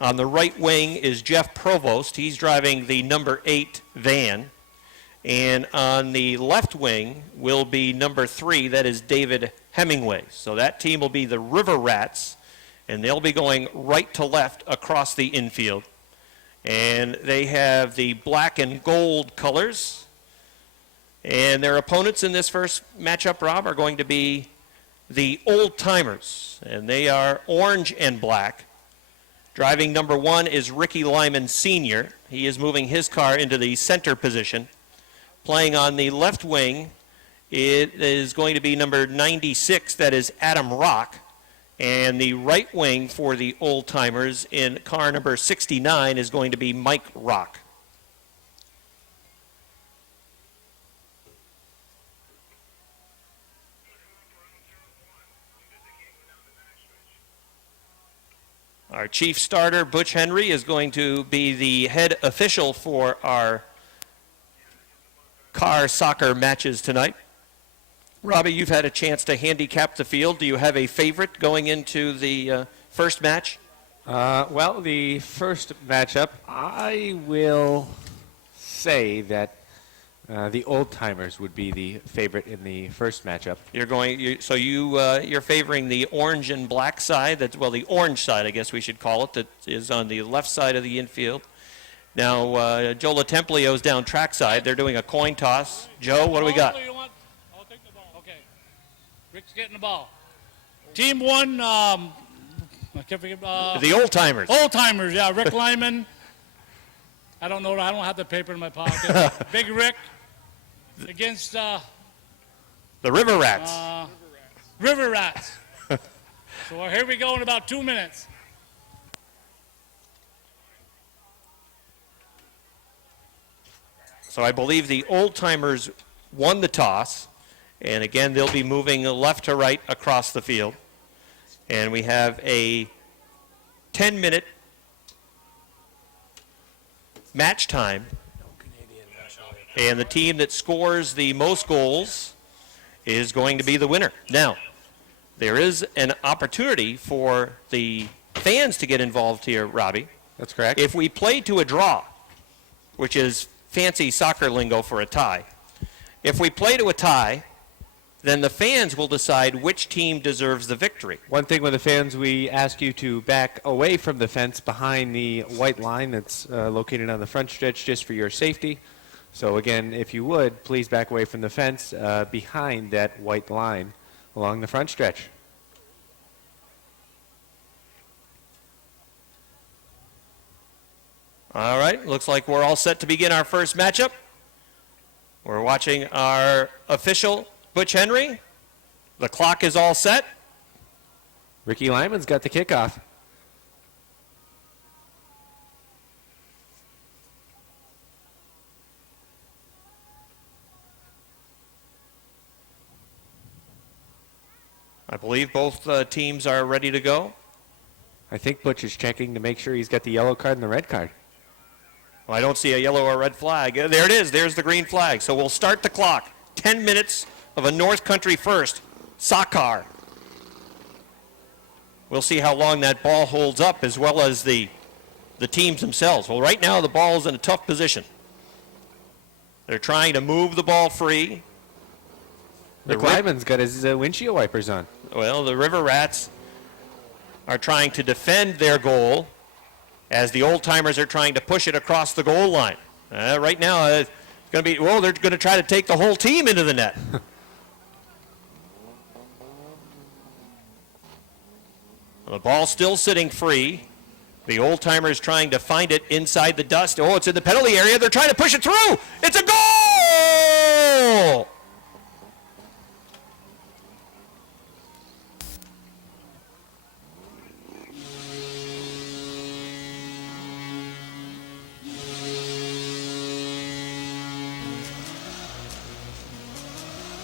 On the right wing is Jeff Provost. He's driving the number 8 van. And on the left wing will be number 3, that is David Hemingway. So that team will be the River Rats, and they'll be going right to left across the infield. And they have the black and gold colors. And their opponents in this first matchup, Rob, are going to be the Old Timers, and they are orange and black. Driving number 1 is Ricky Lyman Sr. He is moving his car into the center position. Playing on the left wing, it is going to be number 96, that is Adam Rock. And the right wing for the Old Timers in car number 69 is going to be Mike Rock. Our chief starter, Butch Henry, is going to be the head official for our car soccer matches tonight. Robbie, you've had a chance to handicap the field. Do you have a favorite going into the first match? Well, the first matchup, I will say that the Old Timers would be the favorite in the first matchup. You're favoring the orange and black side. The orange side, I guess we should call it, that is on the left side of the infield. Now, Joe LaTemplio's down trackside. They're doing a coin toss. Joe, what do we got? I'll take the ball. Okay. Rick's getting the ball. Team 1, I can't forget. The Old Timers. Old Timers, yeah. Rick Lyman. I don't know. I don't have the paper in my pocket. Big Rick against the River Rats. River Rats. So here we go in about 2 minutes. So I believe the Old Timers won the toss, and again they'll be moving left to right across the field. And we have a 10-minute match time, and the team that scores the most goals is going to be the winner. Now, there is an opportunity for the fans to get involved here, Robbie. That's correct. If we play to a draw, which is fancy soccer lingo for a tie, if we play to a tie, then the fans will decide which team deserves the victory. One thing with the fans, we ask you to back away from the fence behind the white line that's located on the front stretch just for your safety. So again, if you would, please back away from the fence behind that white line along the front stretch. All right, looks like we're all set to begin our first matchup. We're watching our official, Butch Henry. The clock is all set. Ricky Lyman's got the kickoff. I believe both teams are ready to go. I think Butch is checking to make sure he's got the yellow card and the red card. Well, I don't see a yellow or red flag. There it is. There's the green flag. So we'll start the clock. 10 minutes of a North Country first soccer. We'll see how long that ball holds up, as well as the teams themselves. Well, right now the ball is in a tough position. They're trying to move the ball free. Rick Lyman's got his windshield wipers on. Well, the River Rats are trying to defend their goal as the Old Timers are trying to push it across the goal line. Right now, it's going to be, well, they're going to try to take the whole team into the net. The ball's still sitting free. The Old Timers trying to find it inside the dust. Oh, it's in the penalty area. They're trying to push it through. It's a goal!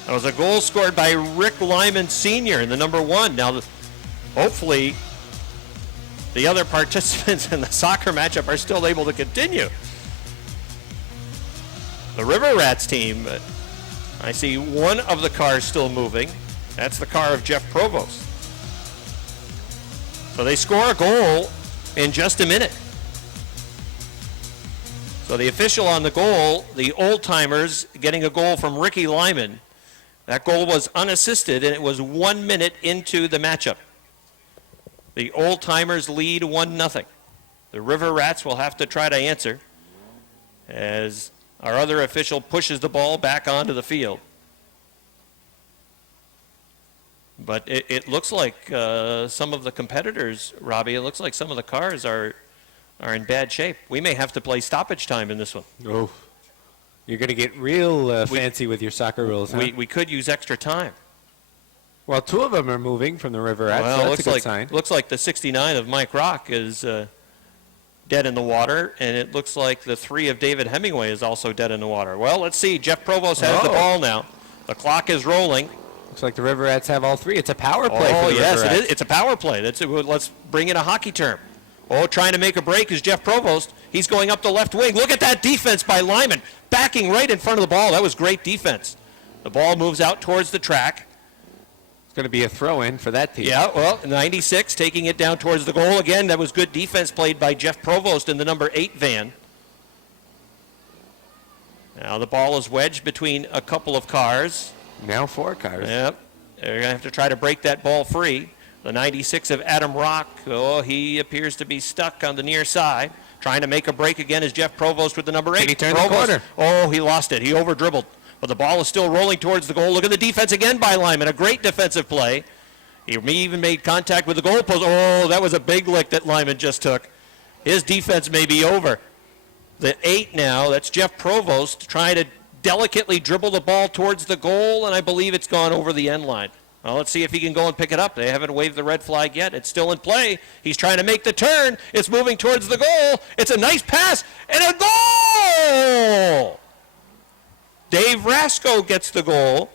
That was a goal scored by Rick Lyman Sr. in the number 1. Now, hopefully, the other participants in the soccer matchup are still able to continue. The River Rats team, I see one of the cars still moving. That's the car of Jeff Provost. So they score a goal in just a minute. So the official on the goal, the Old Timers getting a goal from Ricky Lyman. That goal was unassisted, and it was 1 minute into the matchup. The Old Timers lead 1-0. The River Rats will have to try to answer as our other official pushes the ball back onto the field. But it looks like some of the competitors, Robbie, it looks like some of the cars are in bad shape. We may have to play stoppage time in this one. Oh, you're going to get real fancy with your soccer rules, huh? We could use extra time. Well, 2 of them are moving from the River Rats, Well, so that's looks a good like sign. looks like the 69 of Mike Rock is dead in the water, and it looks like the 3 of David Hemingway is also dead in the water. Well, let's see. Jeff Provost has the ball now. The clock is rolling. Looks like the River Rats have all 3. It's a power play for Oh, the yes, River it Rats. is. It's a power play. Let's bring in a hockey term. Oh, trying to make a break is Jeff Provost. He's going up the left wing. Look at that defense by Lyman, backing right in front of the ball. That was great defense. The ball moves out towards the track. It's going to be a throw-in for that team. Yeah, well, 96 taking it down towards the goal. Again, that was good defense played by Jeff Provost in the number 8 van. Now the ball is wedged between a couple of cars. Now 4 cars. Yep. They're going to have to try to break that ball free. The 96 of Adam Rock, oh, he appears to be stuck on the near side. Trying to make a break again is Jeff Provost with the number 8. Can he turn the Provost, corner? oh, he lost it. He over-dribbled. But the ball is still rolling towards the goal. Look at the defense again by Lyman. A great defensive play. He even made contact with the goalpost. Oh, that was a big lick that Lyman just took. His defense may be over. The 8 now, that's Jeff Provost, trying to delicately dribble the ball towards the goal, and I believe it's gone over the end line. Well, let's see if he can go and pick it up. They haven't waved the red flag yet. It's still in play. He's trying to make the turn. It's moving towards the goal. It's a nice pass, and a goal! Dave Rasco gets the goal.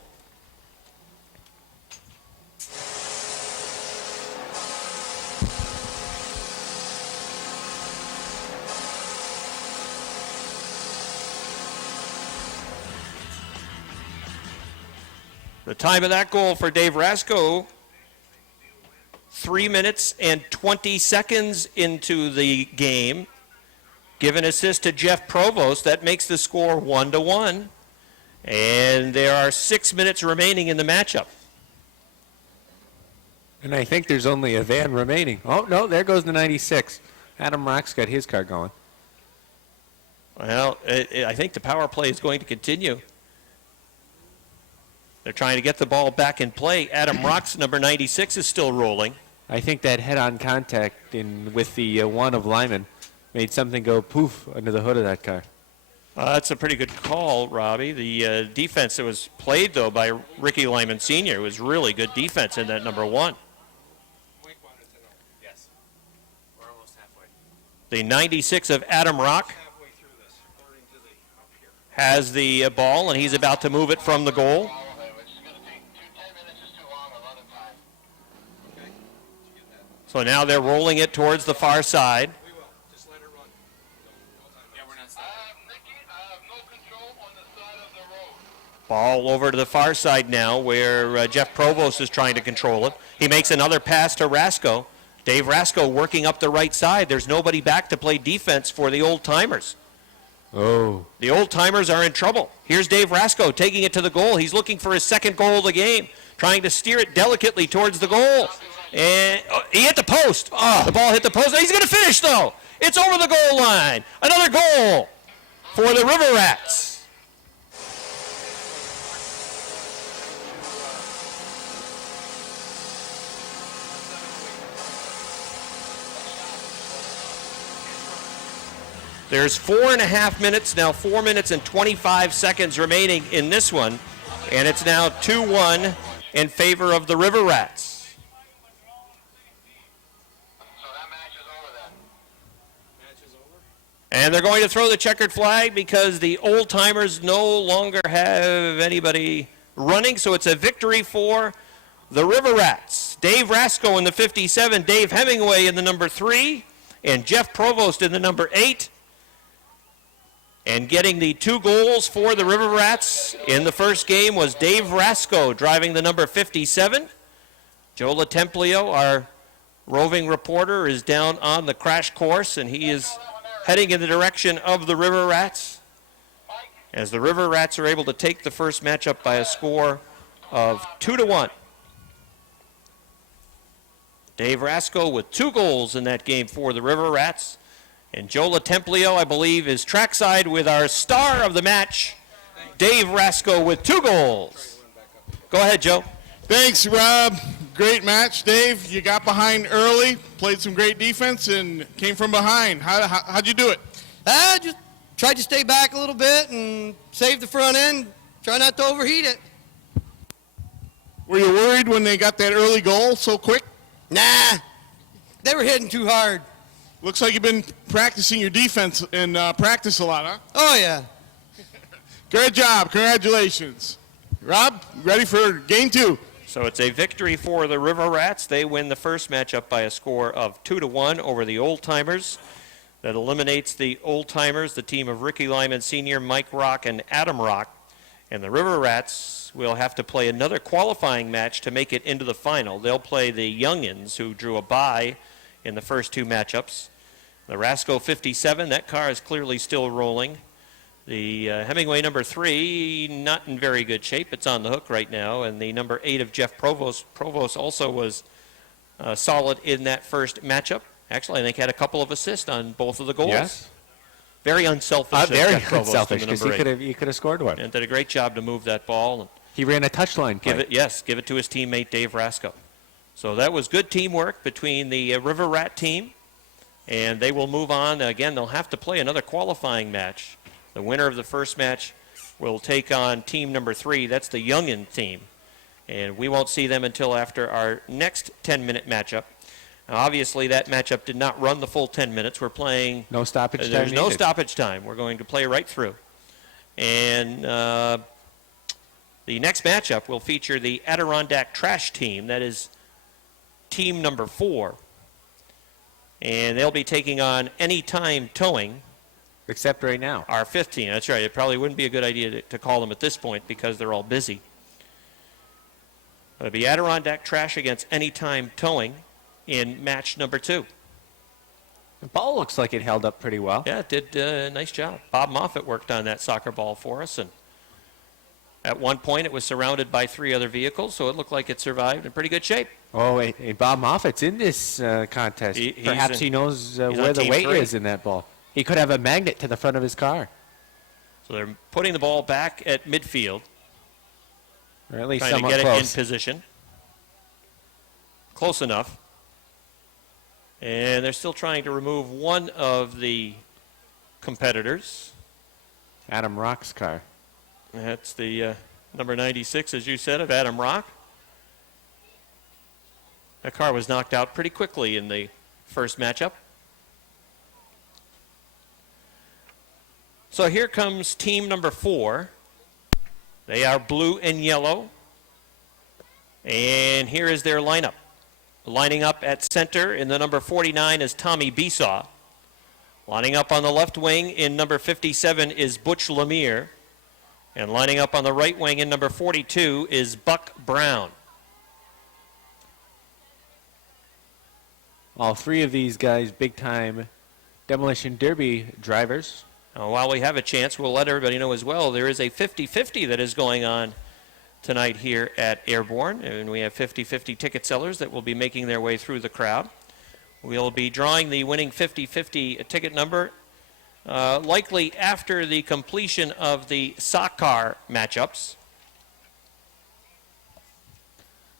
The time of that goal for Dave Rasco, 3 minutes and 20 seconds into the game. Give an assist to Jeff Provost. That makes the score 1-1. And there are 6 minutes remaining in the matchup. And I think there's only a van remaining. Oh, no, there goes the 96. Adam Rock's got his car going. Well, I think the power play is going to continue. They're trying to get the ball back in play. Adam Rock's number 96 is still rolling. I think that head-on contact with the 1 of Lyman made something go poof under the hood of that car. That's a pretty good call, Robbie. The defense that was played, though, by Ricky Lyman Sr. was really good defense in that number 1. Yes. We're almost halfway. The 96 of Adam Rock has the ball, and he's about to move it from the goal. So now they're rolling it towards the far side. We will. Just let it run. Yeah, we're not stopping. Nikki, I have no control on the side of the road. Ball over to the far side now where Jeff Provost is trying to control it. He makes another pass to Rasco. Dave Rasco working up the right side. There's nobody back to play defense for the Old Timers. Oh. The Old Timers are in trouble. Here's Dave Rasco taking it to the goal. He's looking for his second goal of the game, trying to steer it delicately towards the goal. And he hit the post. Oh, the ball hit the post. He's going to finish, though. It's over the goal line. Another goal for the River Rats. There's 4.5 minutes, now 4 minutes and 25 seconds remaining in this one. And it's now 2-1 in favor of the River Rats. And they're going to throw the checkered flag because the Old Timers no longer have anybody running. So it's a victory for the River Rats. Dave Rasco in the 57, Dave Hemingway in the number 3, and Jeff Provost in the number 8. And getting the 2 goals for the River Rats in the first game was Dave Rasco driving the number 57. Joe LaTemplio, our roving reporter is down on the crash course, and he is heading in the direction of the River Rats, as the River Rats are able to take the first matchup by a score of 2-1. Dave Rasco with 2 goals in that game for the River Rats. And Joe LaTemplio, I believe, is trackside with our star of the match, Dave Rasco, with 2 goals. Go ahead, Joe. Thanks, Rob. Great match, Dave. You got behind early, played some great defense, and came from behind. How'd you do it? I just tried to stay back a little bit and save the front end. Try not to overheat it. Were you worried when they got that early goal so quick? Nah, they were hitting too hard. Looks like you've been practicing your defense in practice a lot, huh? Oh, yeah. Good job. Congratulations. Rob, ready for game 2? So it's a victory for the River Rats. They win the first matchup by a score of 2-1 over the Old Timers. That eliminates the Old Timers, the team of Ricky Lyman Sr., Mike Rock, and Adam Rock. And the River Rats will have to play another qualifying match to make it into the final. They'll play the Youngins, who drew a bye in the first 2 matchups. The Rasco 57, that car is clearly still rolling. The Hemingway number 3, not in very good shape. It's on the hook right now. And the number 8 of Jeff Provost. Provost also was solid in that first matchup. Actually, I think had a couple of assists on both of the goals. Yes. Very unselfish. Very Jeff Provost, unselfish, in the because number 8. he could have scored one. And did a great job to move that ball. And He ran a touchline play. give it to his teammate Dave Rasco. So that was good teamwork between the River Rat team, and they will move on. Again, they'll have to play another qualifying match. The winner of the first match will take on team number 3. That's the Youngin team, and we won't see them until after our next 10-minute matchup. Now, obviously, that matchup did not run the full 10 minutes. We're playing. No stoppage time. There's no needed. stoppage time. We're going to play right through. And the next matchup will feature the Adirondack Trash team. That is team number 4. And they'll be taking on Anytime Towing, Except right now. our 5th team. That's right. It probably wouldn't be a good idea to call them at this point because they're all busy. It'll be Adirondack Trash against Anytime Towing in match number 2. The ball looks like it held up pretty well. Yeah, it did a nice job. Bob Moffett worked on that soccer ball for us, and at one point it was surrounded by 3 other vehicles, so it looked like it survived in pretty good shape. Oh, and Bob Moffat's in this contest. He's Perhaps in- he knows he's where on the team weight 3. is in that ball. He could have a magnet to the front of his car, So they're putting the ball back at midfield, or at least trying to somewhat get close. it in position. Close enough. And they're still trying to remove one of the competitors. Adam Rock's car. That's the number 96, as you said, of Adam Rock. That car was knocked out pretty quickly in the first matchup. So here comes team number 4. They are blue and yellow. And here is their lineup. Lining up at center in the number 49 is Tommy Besaw. Lining up on the left wing in number 57 is Butch Lemire. And lining up on the right wing in number 42 is Buck Brown. All 3 of these guys, big-time Demolition Derby drivers. Now, while we have a chance, we'll let everybody know as well, there is a 50-50 that is going on tonight here at Airborne, and we have 50-50 ticket sellers that will be making their way through the crowd. We'll be drawing the winning 50-50 ticket number likely after the completion of the soccer matchups.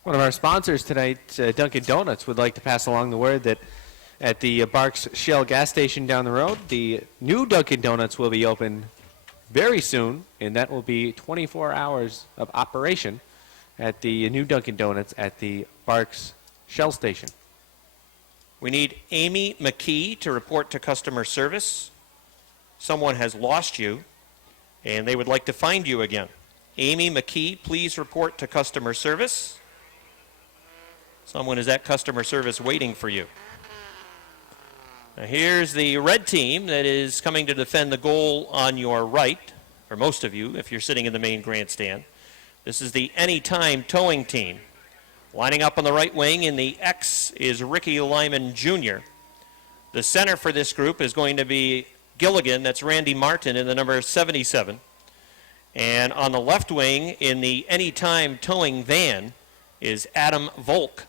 One of our sponsors tonight, Dunkin' Donuts, would like to pass along the word that at the Barks Shell gas station down the road, the new Dunkin' Donuts will be open very soon, and that will be 24 hours of operation at the new Dunkin' Donuts at the Barks Shell station. We need Amy McKee to report to customer service. Someone has lost you, and they would like to find you again. Amy McKee, please report to customer service. Someone is at customer service waiting for you. Now here's the red team that is coming to defend the goal on your right, for most of you, if you're sitting in the main grandstand. This is the Anytime Towing team. Lining up on the right wing in the X is Ricky Lyman Jr. The center for this group is going to be Gilligan. That's Randy Martin in the number 77. And on the left wing in the Anytime Towing van is Adam Volk.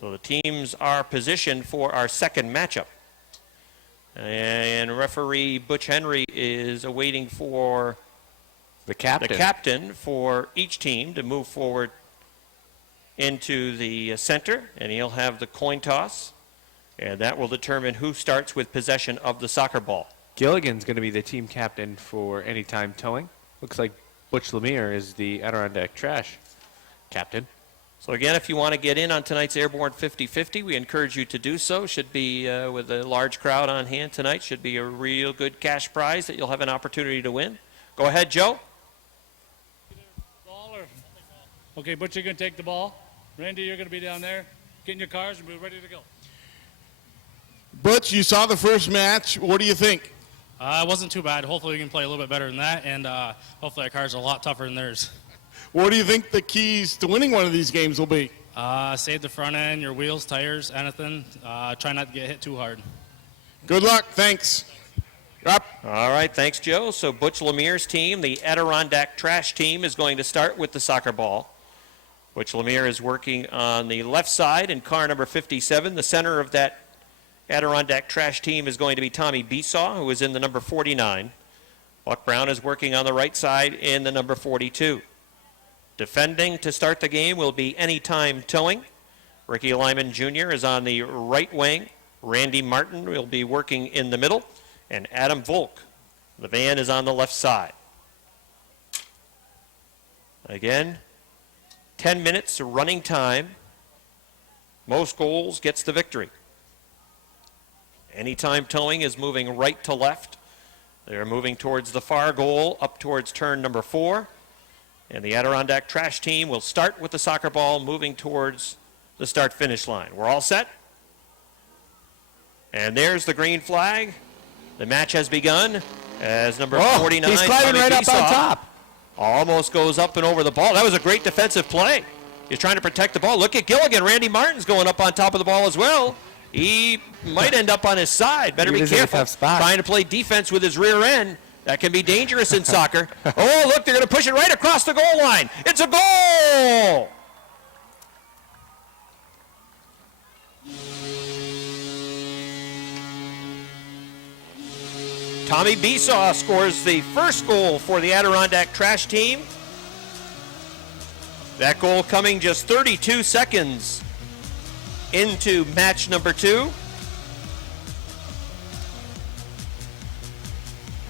So the teams are positioned for our second matchup. And referee Butch Henry is awaiting for The captain. the captain for each team to move forward into the center, and he'll have the coin toss, and that will determine who starts with possession of the soccer ball. Gilligan's going to be the team captain for Anytime Towing. Looks like Butch Lemire is the Adirondack Trash captain. So again, if you want to get in on tonight's Airborne 50-50, we encourage you to do so. Should be, with a large crowd on hand tonight, should be a real good cash prize that you'll have an opportunity to win. Go ahead, Joe. Ball or? Okay, Butch, you're going to take the ball. Randy, you're going to be down there. Get in your cars and be ready to go. Butch, you saw the first match. What do you think? It wasn't too bad. Hopefully we can play a little bit better than that, and hopefully our cars are a lot tougher than theirs. What do you think the keys to winning one of these games will be? Save the front end, your wheels, tires, anything. Try not to get hit too hard. Good luck. Thanks. Up. All right, thanks, Joe. So Butch Lemire's team, the Adirondack Trash team, is going to start with the soccer ball. Butch Lemire is working on the left side in car number 57. The center of that Adirondack Trash team is going to be Tommy Besaw, who is in the number 49. Buck Brown is working on the right side in the number 42. Defending to start the game will be Anytime Towing. Ricky Lyman Jr. is on the right wing. Randy Martin will be working in the middle. And Adam Volk, the van, is on the left side. Again, 10 minutes running time. Most goals gets the victory. Anytime Towing is moving right to left. They're moving towards the far goal, up towards turn number 4. And the Adirondack Trash team will start with the soccer ball, moving towards the start-finish line. We're all set? And there's the green flag. The match has begun as number 49. He's climbing Tommy right up on Besaw top. almost goes up and over the ball. That was a great defensive play. He's trying to protect the ball. Look at Gilligan. Randy Martin's going up on top of the ball as well. He might end up on his side. Better He be is in a careful. tough spot. Trying to play defense with his rear end. That can be dangerous in soccer. Oh, look, they're going to push it right across the goal line. It's a goal! Tommy Besaw scores the first goal for the Adirondack Trash team. That goal coming just 32 seconds into match number 2.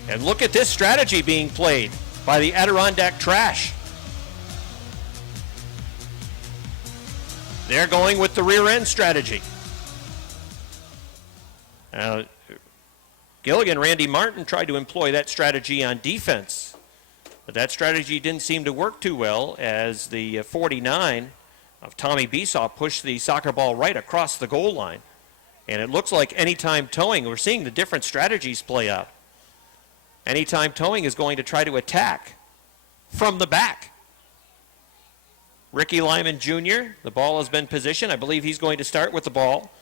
And look at this strategy being played by the Adirondack Trash. They're going with the rear end strategy. Now, Gilligan, Randy Martin tried to employ that strategy on defense, but that strategy didn't seem to work too well as the 49 of Tommy Besaw pushed the soccer ball right across the goal line. And it looks like Anytime Towing, we're seeing the different strategies play out. Anytime Towing is going to try to attack from the back. Ricky Lyman Jr., the ball has been positioned. I believe he's going to start with the ball.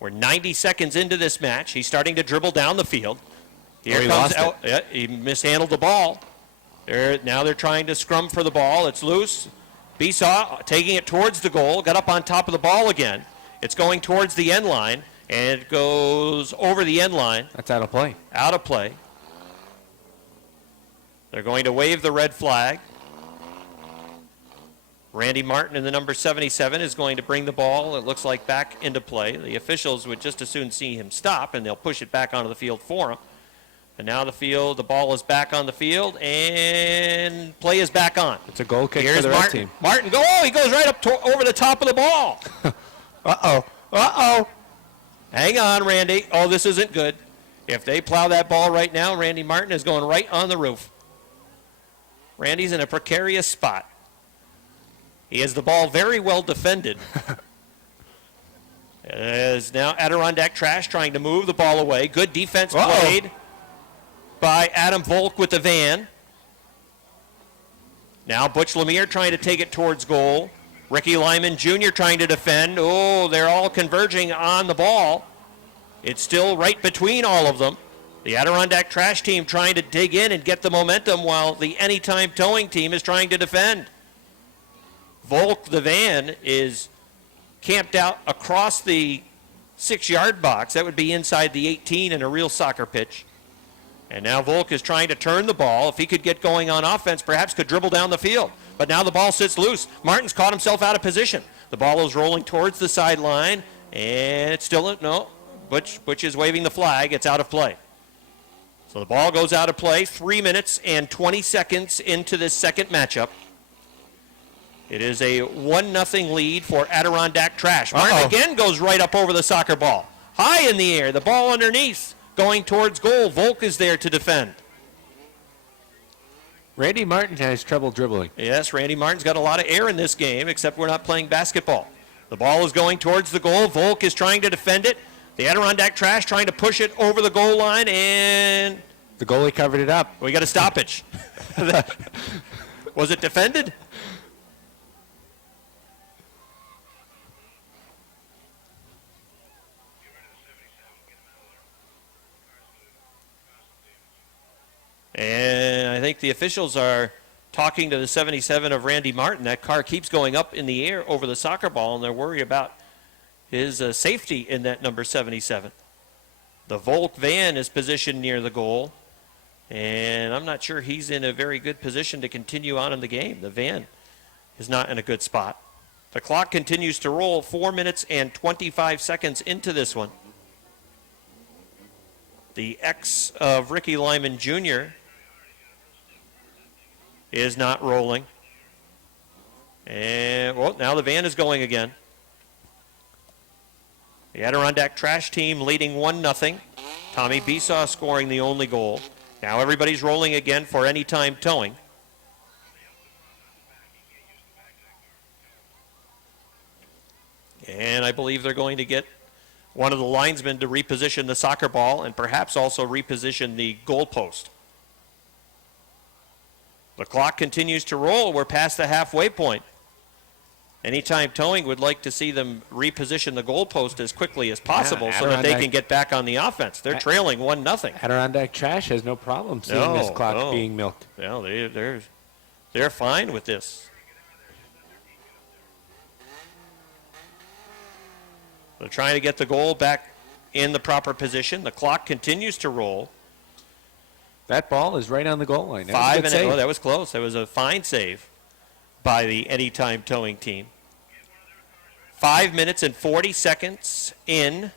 We're 90 seconds into this match. He's starting to dribble down the field. Here he comes lost it. Yeah, he mishandled the ball. Now they're trying to scrum for the ball. It's loose. Besaw taking it towards the goal. Got up on top of the ball again. It's going towards the end line, and it goes over the end line. That's out of play. Out of play. They're going to wave the red flag. Randy Martin in the number 77 is going to bring the ball, it looks like, back into play. The officials would just as soon see him stop, and they'll push it back onto the field for him. And now the ball is back on the field, and play is back on. It's a goal kick Here's for the red Martin. team. Martin, he goes right up over the top of the ball. Uh-oh. Hang on, Randy. Oh, this isn't good. If they plow that ball right now, Randy Martin is going right on the roof. Randy's in a precarious spot. He has the ball very well defended. As now Adirondack Trash trying to move the ball away. Good defense played by Adam Volk with the van. Now Butch Lemire trying to take it towards goal. Ricky Lyman Jr. trying to defend. Oh, they're all converging on the ball. It's still right between all of them. The Adirondack Trash team trying to dig in and get the momentum while the Anytime Towing team is trying to defend. Volk, the van, is camped out across the 6-yard box. That would be inside the 18 in a real soccer pitch. And now Volk is trying to turn the ball. If he could get going on offense, perhaps could dribble down the field. But now the ball sits loose. Martin's caught himself out of position. The ball is rolling towards the sideline, and it's still, no, Butch is waving the flag. It's out of play. So the ball goes out of play 3 minutes and 20 seconds into this second matchup. It is a 1-0 lead for Adirondack Trash. Martin again goes right up over the soccer ball. High in the air, the ball underneath, going towards goal. Volk is there to defend. Randy Martin has trouble dribbling. Yes, Randy Martin's got a lot of air in this game, except we're not playing basketball. The ball is going towards the goal. Volk is trying to defend it. The Adirondack Trash trying to push it over the goal line, and The goalie covered it up. we got a stoppage. Was it defended? And I think the officials are talking to the 77 of Randy Martin. That car keeps going up in the air over the soccer ball, and they're worried about his safety in that number 77. The Volk van is positioned near the goal, and I'm not sure he's in a very good position to continue on in the game. The van is not in a good spot. The clock continues to roll 4 minutes and 25 seconds into this one. The ex of Ricky Lyman Jr. is not rolling. And, well, now the van is going again. The Adirondack Trash team leading 1-0. Tommy Besaw scoring the only goal. Now everybody's rolling again for Anytime Towing. And I believe they're going to get one of the linesmen to reposition the soccer ball and perhaps also reposition the goalpost. The clock continues to roll. We're past the halfway point. Anytime Towing would like to see them reposition the goalpost as quickly as possible so that they can get back on the offense. They're trailing 1-0. Adirondack Trash has no problem seeing this clock being milked. No, they're fine with this. They're trying to get the goal back in the proper position. The clock continues to roll. That ball is right on the goal line. Oh, that was close. That was a fine save by the Anytime Towing team. 5 minutes and 40 seconds in.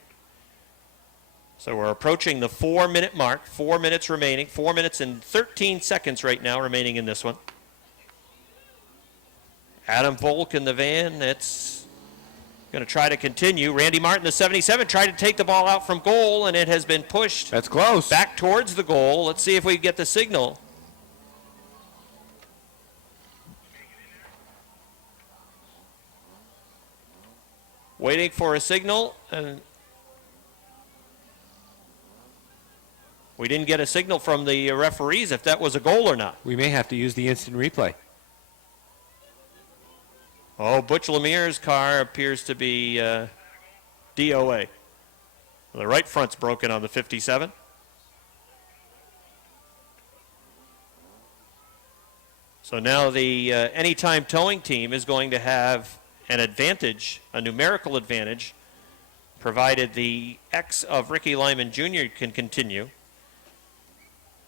So we're approaching the 4-minute mark. 4 minutes remaining. 4 minutes and 13 seconds right now remaining in this one. Adam Volk in the van. That's going to try to continue. Randy Martin, the 77, tried to take the ball out from goal, and it has been pushed. That's close. Back towards the goal. Let's see if we get the signal. Waiting for a signal, and we didn't get a signal from the referees if that was a goal or not. We may have to use the instant replay. Oh, Butch Lemire's car appears to be DOA. The right front's broken on the 57. So now the Anytime Towing team is going to have an advantage, a numerical advantage, provided the ex of Ricky Lyman Jr. can continue.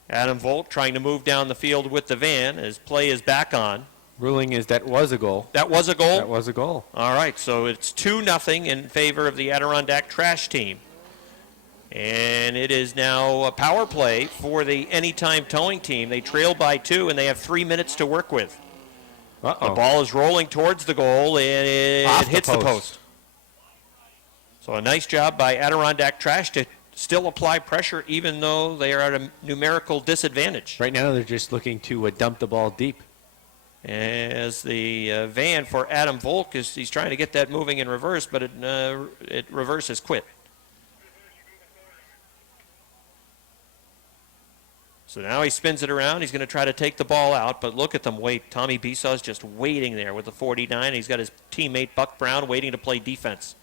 Adam Volk trying to move down the field with the van as play is back on. Ruling is that was a goal. That was a goal? That was a goal. All right, so it's 2-0 in favor of the Adirondack Trash team. And it is now a power play for the Anytime Towing team. They trail by 2, and they have 3 minutes to work with. Uh-oh. The ball is rolling towards the goal, and it hits the post. So a nice job by Adirondack Trash to still apply pressure, even though they are at a numerical disadvantage. Right now they're just looking to dump the ball deep. As the van for Adam Volk he's trying to get that moving in reverse, but it reverse has quit. So now he spins it around. He's going to try to take the ball out, but look at them wait. Tommy Besaw's just waiting there with the 49. He's got his teammate Buck Brown waiting to play defense.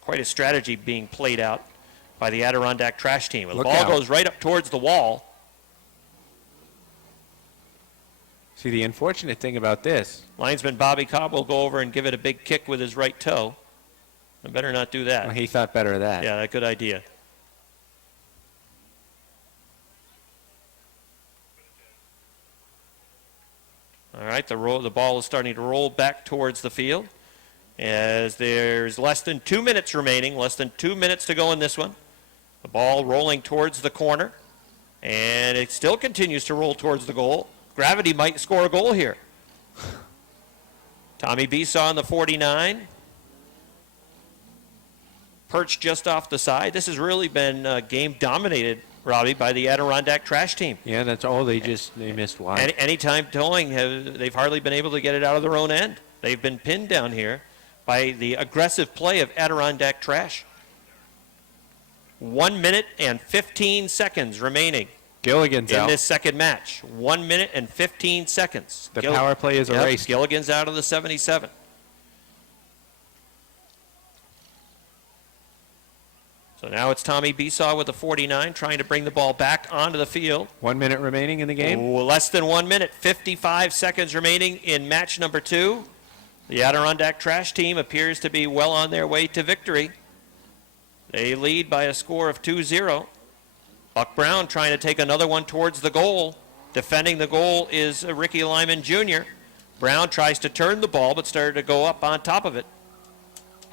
Quite a strategy being played out by the Adirondack trash team. The ball goes right up towards the wall. See, the unfortunate thing about this. Linesman Bobby Cobb will go over and give it a big kick with his right toe. I better not do that. Well, he thought better of that. Yeah, good idea. All right, the ball is starting to roll back towards the field as there's less than 2 minutes remaining, less than 2 minutes to go in this one. The ball rolling towards the corner, and it still continues to roll towards the goal. Gravity might score a goal here. Tommy Besaw on the 49. Perched just off the side. This has really been a game dominated, Robbie, by the Adirondack trash team. Yeah, that's all. They missed wide. Anytime towing, they've hardly been able to get it out of their own end. They've been pinned down here by the aggressive play of Adirondack trash. 1 minute and 15 seconds remaining. Gilligan's in out. this second match. 1 minute and 15 seconds. The power play is erased. Gilligan's out of the 77. So now it's Tommy Besaw with the 49 trying to bring the ball back onto the field. 1 minute remaining in the game. Less than 1 minute, 55 seconds remaining in match number 2. The Adirondack trash team appears to be well on their way to victory. They lead by a score of 2-0. Buck Brown trying to take another one towards the goal. Defending the goal is Ricky Lyman Jr. Brown tries to turn the ball but started to go up on top of it.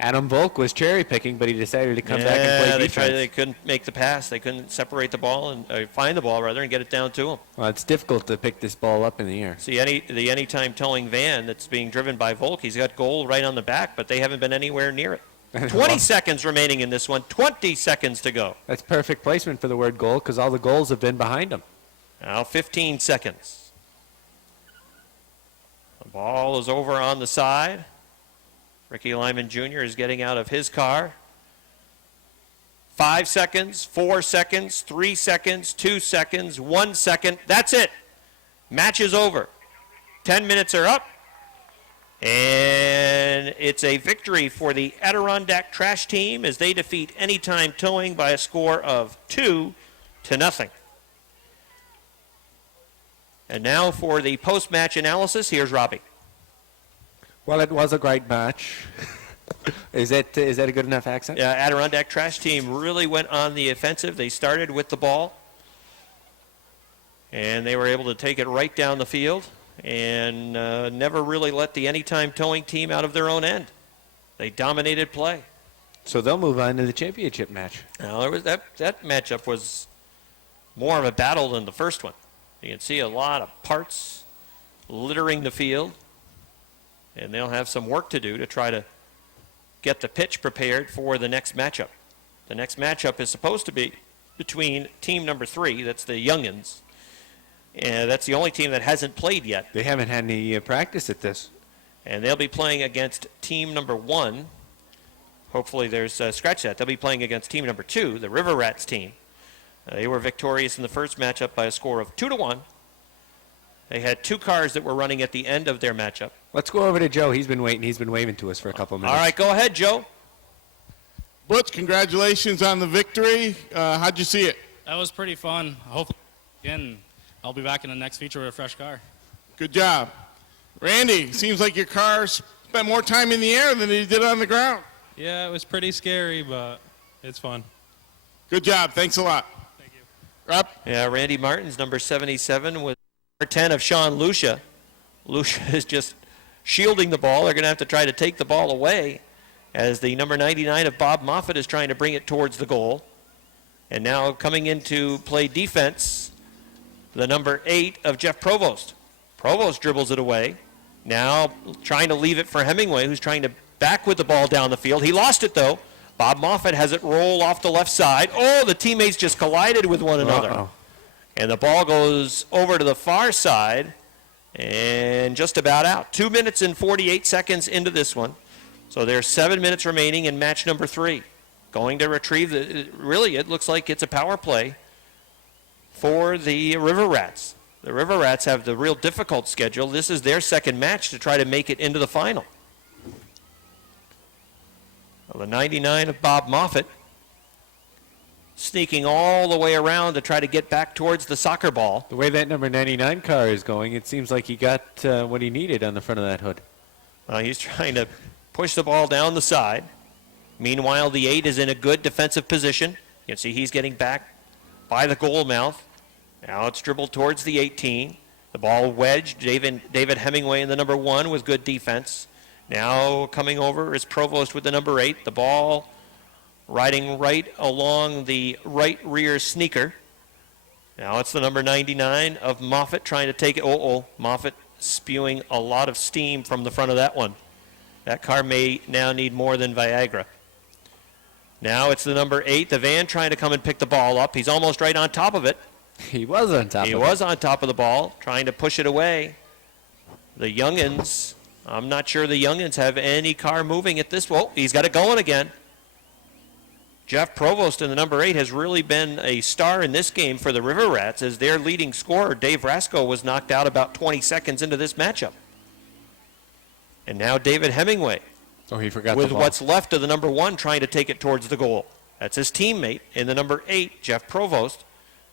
Adam Volk was cherry picking, but he decided to come back and play defense. They couldn't make the pass. They couldn't separate the ball and find the ball rather and get it down to him. Well, it's difficult to pick this ball up in the air. See, the anytime towing van that's being driven by Volk, he's got goal right on the back, but they haven't been anywhere near it. 20 seconds remaining in this one. 20 seconds to go. That's perfect placement for the word goal because all the goals have been behind him. Now 15 seconds. The ball is over on the side. Ricky Lyman Jr. is getting out of his car. 5 seconds, 4 seconds, 3 seconds, 2 seconds, 1 second. That's it. Match is over. 10 minutes are up. And it's a victory for the Adirondack trash team as they defeat Anytime Towing by a score of 2-0. And now for the post-match analysis, here's Robbie. Well, it was a great match. Is that a good enough accent? Yeah, Adirondack trash team really went on the offensive. They started with the ball, and they were able to take it right down the field and never really let the Anytime Towing team out of their own end. They dominated play. So they'll move on to the championship match. Now, there was that matchup was more of a battle than the first one. You can see a lot of parts littering the field, and they'll have some work to do to try to get the pitch prepared for the next matchup. The next matchup is supposed to be between team number 3, that's the Youngins, and that's the only team that hasn't played yet. They haven't had any practice at this. And they'll be playing against team number 1. Hopefully there's scratch that. They'll be playing against team number 2, the River Rats team. They were victorious in the first matchup by a score of 2-1. They had 2 cars that were running at the end of their matchup. Let's go over to Joe. He's been waiting. He's been waving to us for a couple of minutes. All right, go ahead, Joe. Butch, congratulations on the victory. How'd you see it? That was pretty fun. Hopefully, again, I'll be back in the next feature with a fresh car. Good job. Randy, seems like your car spent more time in the air than it did on the ground. Yeah, it was pretty scary, but it's fun. Good job. Thanks a lot. Thank you. Rob? Yeah, Randy Martin's number 77 with number 10 of Sean Lucia. Lucia is just shielding the ball. They're going to have to try to take the ball away as the number 99 of Bob Moffitt is trying to bring it towards the goal. And now coming in to play defense, the number 8 of Jeff Provost. Provost dribbles it away. Now trying to leave it for Hemingway, who's trying to back with the ball down the field. He lost it, though. Bob Moffitt has it roll off the left side. Oh, the teammates just collided with one another. Uh-oh. And the ball goes over to the far side and just about out. 2 minutes and 48 seconds into this one. So there's 7 minutes remaining in match number 3. Going to retrieve really, it looks like it's a power play for the River Rats. The River Rats have the real difficult schedule. This is their second match to try to make it into the final. Well, the 99 of Bob Moffitt sneaking all the way around to try to get back towards the soccer ball. The way that number 99 car is going, it seems like he got what he needed on the front of that hood. He's trying to push the ball down the side. Meanwhile, the 8 is in a good defensive position. You can see he's getting back by the goal mouth. Now it's dribbled towards the 18. The ball wedged. David Hemingway in the number 1 with good defense. Now coming over is Provost with the number 8. The ball riding right along the right rear sneaker. Now it's the number 99 of Moffitt trying to take it. Moffitt spewing a lot of steam from the front of that one. That car may now need more than Viagra. Now it's the number 8, the van, trying to come and pick the ball up. He's almost right on top of it. He was on top of it. He was on top of the ball, trying to push it away. The youngins, I'm not sure the youngins have any car moving at this. Well, he's got it going again. Jeff Provost in the number 8 has really been a star in this game for the River Rats, as their leading scorer, Dave Rasco, was knocked out about 20 seconds into this matchup. And now David Hemingway, he forgot with the ball. what's left of the number 1, trying to take it towards the goal. That's his teammate in the number 8, Jeff Provost.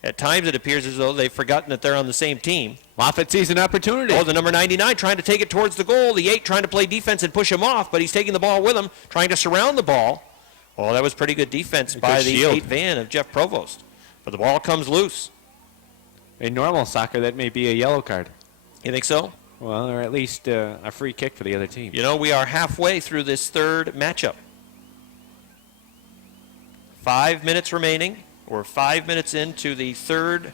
At times it appears as though they've forgotten that they're on the same team. Moffitt sees an opportunity. The number 99 trying to take it towards the goal. The 8 trying to play defense and push him off, but he's taking the ball with him, trying to surround the ball. Oh, that was pretty good defense by the 8 van of Jeff Provost. But the ball comes loose. In normal soccer, that may be a yellow card. You think so? Well, or at least a free kick for the other team. You know, we are halfway through this third matchup. 5 minutes remaining. We're 5 minutes into the third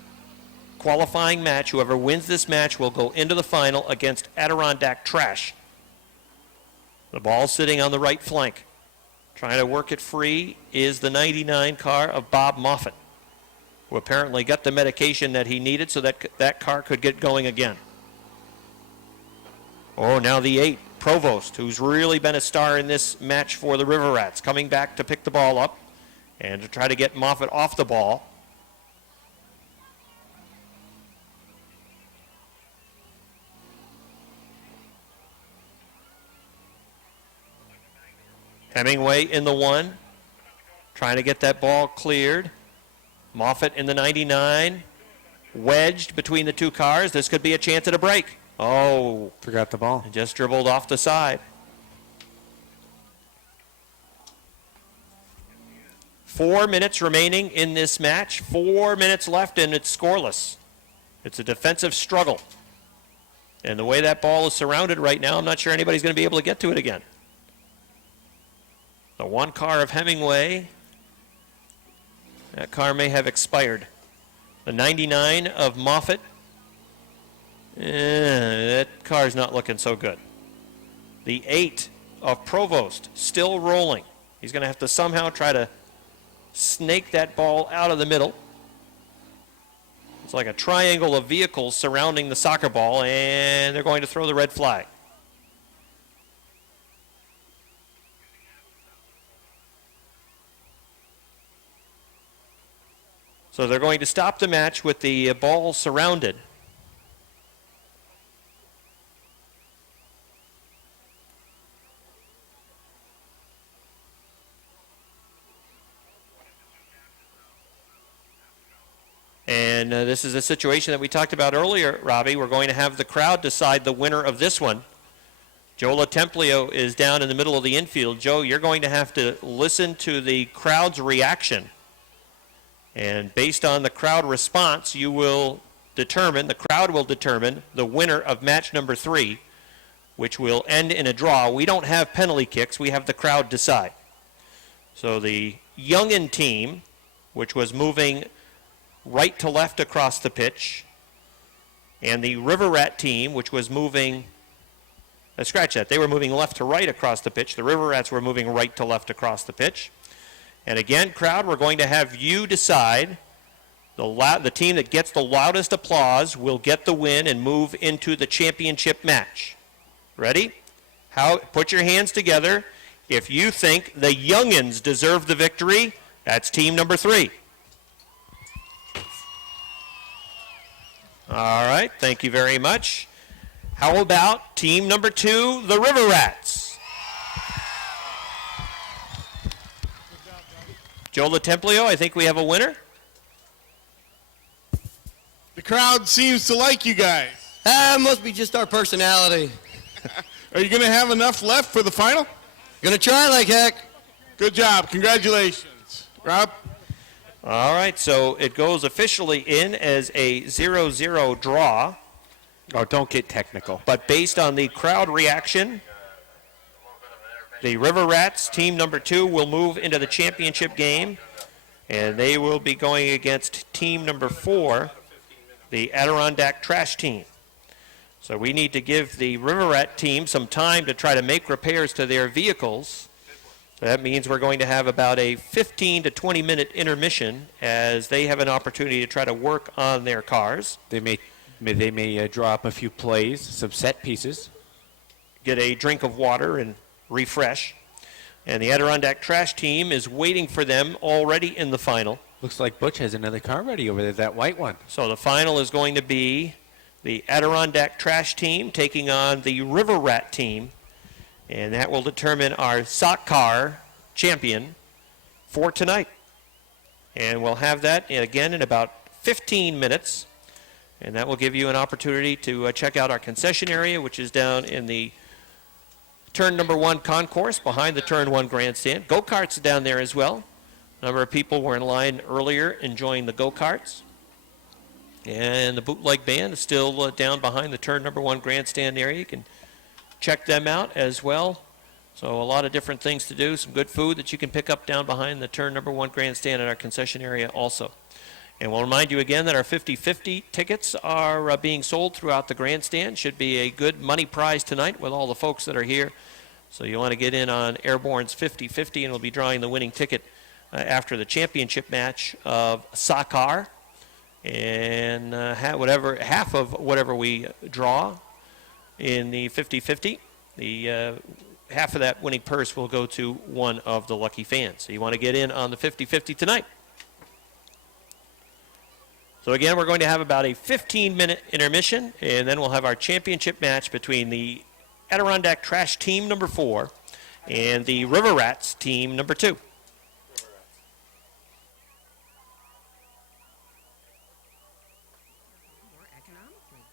qualifying match. Whoever wins this match will go into the final against Adirondack Trash. The ball sitting on the right flank. Trying to work it free is the 99 car of Bob Moffitt, who apparently got the medication that he needed so that that car could get going again. Oh, now the 8, Provost, who's really been a star in this match for the River Rats, coming back to pick the ball up and to try to get Moffitt off the ball. Hemingway in the 1, trying to get that ball cleared. Moffitt in the 99, wedged between the two cars. This could be a chance at a break. Oh, forgot the ball. Just dribbled off the side. 4 minutes remaining in this match. 4 minutes left, and it's scoreless. It's a defensive struggle. And the way that ball is surrounded right now, I'm not sure anybody's going to be able to get to it again. The 1 car of Hemingway, that car may have expired. The 99 of Moffitt, that car's not looking so good. The 8 of Provost, still rolling. He's going to have to somehow try to snake that ball out of the middle. It's like a triangle of vehicles surrounding the soccer ball, and they're going to throw the red flag. So they're going to stop the match with the ball surrounded. And this is a situation that we talked about earlier, Robbie. We're going to have the crowd decide the winner of this one. Joe LaTemplio is down in the middle of the infield. Joe, you're going to have to listen to the crowd's reaction. And based on the crowd response, the crowd will determine the winner of match number 3, which will end in a draw. We don't have penalty kicks. We have the crowd decide. So the Youngin team, which was moving right to left across the pitch, and the River Rat team, which was moving, scratch that, they were moving left to right across the pitch. The River Rats were moving right to left across the pitch. And again, crowd, we're going to have you decide. The team that gets the loudest applause will get the win and move into the championship match. Ready? Put your hands together. If you think the Youngins deserve the victory, that's team number 3. All right, thank you very much. How about team number 2, the River Rats? Joe LaTemplio, I think we have a winner. The crowd seems to like you guys. Must be just our personality. Are you going to have enough left for the final? Gonna try like heck. Good job. Congratulations. Rob? All right, so it goes officially in as a 0-0 draw. Oh, don't get technical. But based on the crowd reaction, the River Rats, team number 2, will move into the championship game, and they will be going against team number 4, the Adirondack Trash Team. So we need to give the River Rat team some time to try to make repairs to their vehicles. That means we're going to have about a 15 to 20 minute intermission as they have an opportunity to try to work on their cars. They may draw up a few plays, some set pieces. Get a drink of water and refresh. And the Adirondack Trash Team is waiting for them already in the final. Looks like Butch has another car ready over there, that white one. So the final is going to be the Adirondack Trash Team taking on the River Rat Team. And that will determine our sock car champion for tonight. And we'll have that again in about 15 minutes. And that will give you an opportunity to check out our concession area, which is down in the turn number 1 concourse behind the turn 1 grandstand. Go-karts are down there as well. A number of people were in line earlier enjoying the go-karts. And the bootleg band is still down behind the turn number 1 grandstand area. You can check them out as well. So a lot of different things to do. Some good food that you can pick up down behind the turn number 1 grandstand at our concession area also. And we'll remind you again that our 50-50 tickets are being sold throughout the grandstand. Should be a good money prize tonight with all the folks that are here. So you want to get in on Airborne's 50-50, and we'll be drawing the winning ticket after the championship match of soccer. And half of whatever we draw in the 50-50, the half of that winning purse will go to one of the lucky fans. So you want to get in on the 50-50 tonight. So again, we're going to have about a 15-minute intermission, and then we'll have our championship match between the Adirondack Trash Team number 4 and the River Rats Team number 2. More economically.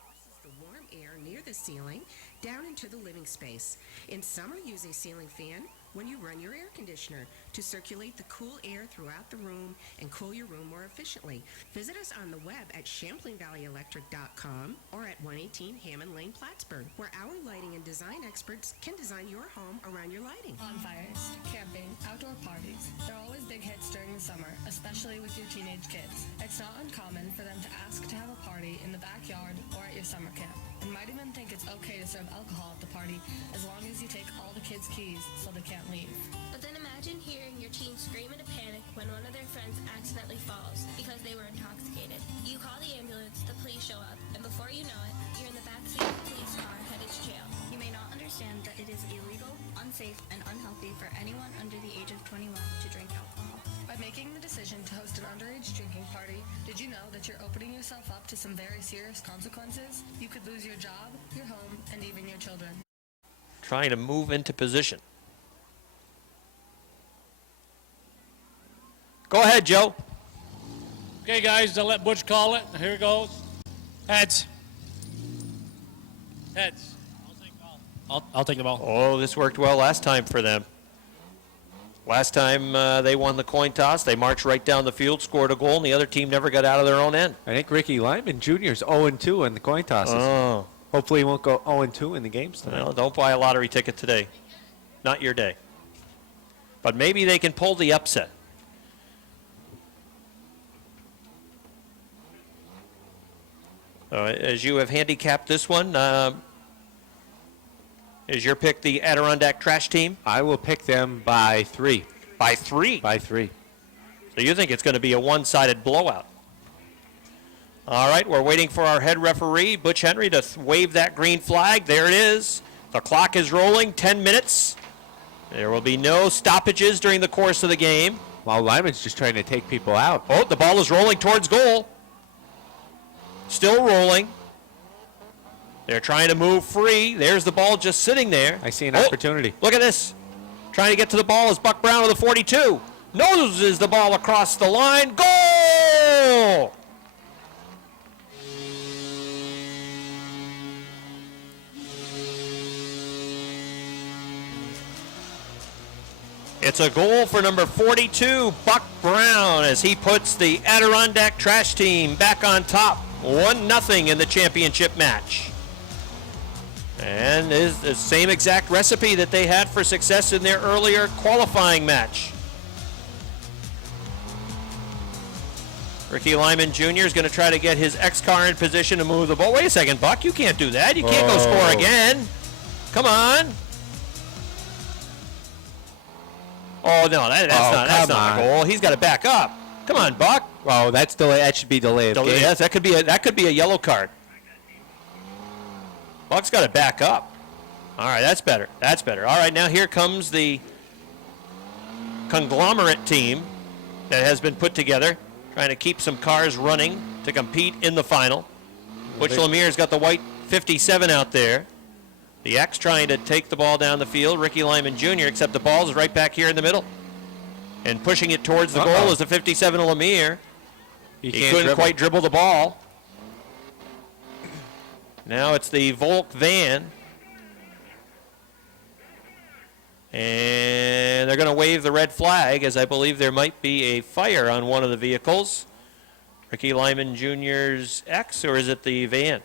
Forces the warm air near the ceiling down into the living space. In summer, use a ceiling fan when you run your air conditioner to circulate the cool air throughout the room and cool your room more efficiently. Visit us on the web at ChamplainValleyElectric.com or at 118 Hammond Lane, Plattsburgh, where our lighting and design experts can design your home around your lighting. Bonfires, camping, outdoor parties. They're always big hits during the summer, especially with your teenage kids. It's not uncommon for them to ask to have a party in the backyard or at your summer camp, and might even think it's okay to serve alcohol at the party as long as you take all the kids' keys so they can't leave. But then imagine hearing your teen scream in a panic when one of their friends accidentally falls because they were intoxicated. You call the ambulance, the police show up, and before you know it, you're in the backseat of a police car headed to jail. You may not understand that it is illegal, unsafe, and unhealthy for anyone under the age of 21 to drink alcohol. By making the decision to host an underage drinking party, did you know that you're opening yourself up to some very serious consequences? You could lose your job, your home, and even your children. Trying to move into position. Go ahead, Joe. Okay, guys, I'll let Butch call it. Here it goes. Heads. Heads. I'll take the ball. Oh, this worked well last time for them. Last time they won the coin toss, they marched right down the field, scored a goal, and the other team never got out of their own end. I think Ricky Lyman Jr. is 0-2 in the coin tosses. Oh. Hopefully he won't go 0-2 in the games tonight. Well, don't buy a lottery ticket today. Not your day. But maybe they can pull the upset. As you have handicapped this one, is your pick the Adirondack Trash Team? I will pick them by 3. By 3? By 3. So you think it's going to be a one-sided blowout? All right, we're waiting for our head referee, Butch Henry, to wave that green flag. There it is. The clock is rolling, 10 minutes. There will be no stoppages during the course of the game. While Lyman's just trying to take people out. Oh, the ball is rolling towards goal. Still rolling. They're trying to move free. There's the ball just sitting there. I see an opportunity. Look at this. Trying to get to the ball is Buck Brown with the 42. Noses the ball across the line. Goal! It's a goal for number 42, Buck Brown, as he puts the Adirondack Trash Team back on top, 1-0 in the championship match. And is the same exact recipe that they had for success in their earlier qualifying match. Ricky Lyman Jr. is going to try to get his X-car in position to move the ball. Wait a second, Buck, you can't do that. You can't go score again. Come on. Oh, no, that's not a goal. He's got to back up. Come on, Buck. Oh, that should be delayed. Yes, that could be a yellow card. Buck's got to back up. All right, that's better. That's better. All right, now here comes the conglomerate team that has been put together, trying to keep some cars running to compete in the final. Butch Lemire's got the white 57 out there. The X trying to take the ball down the field. Ricky Lyman Jr., except the ball is right back here in the middle. And pushing it towards the goal is the 57 Lemire. He couldn't quite dribble the ball. Now it's the Volk van. And they're going to wave the red flag, as I believe there might be a fire on one of the vehicles. Ricky Lyman Jr.'s X, or is it the van?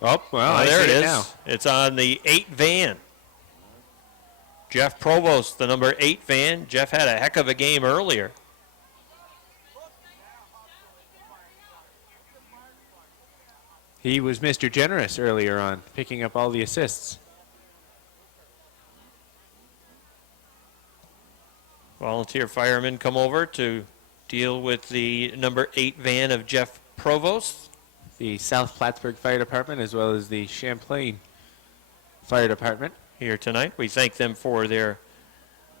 Oh, well, there it is. Now. It's on the 8 van. Jeff Provost, the number 8 van. Jeff had a heck of a game earlier. He was Mr. Generous earlier on, picking up all the assists. Volunteer firemen come over to deal with the number 8 van of Jeff Provost. The South Plattsburgh Fire Department, as well as the Champlain Fire Department. Here tonight. We thank them for their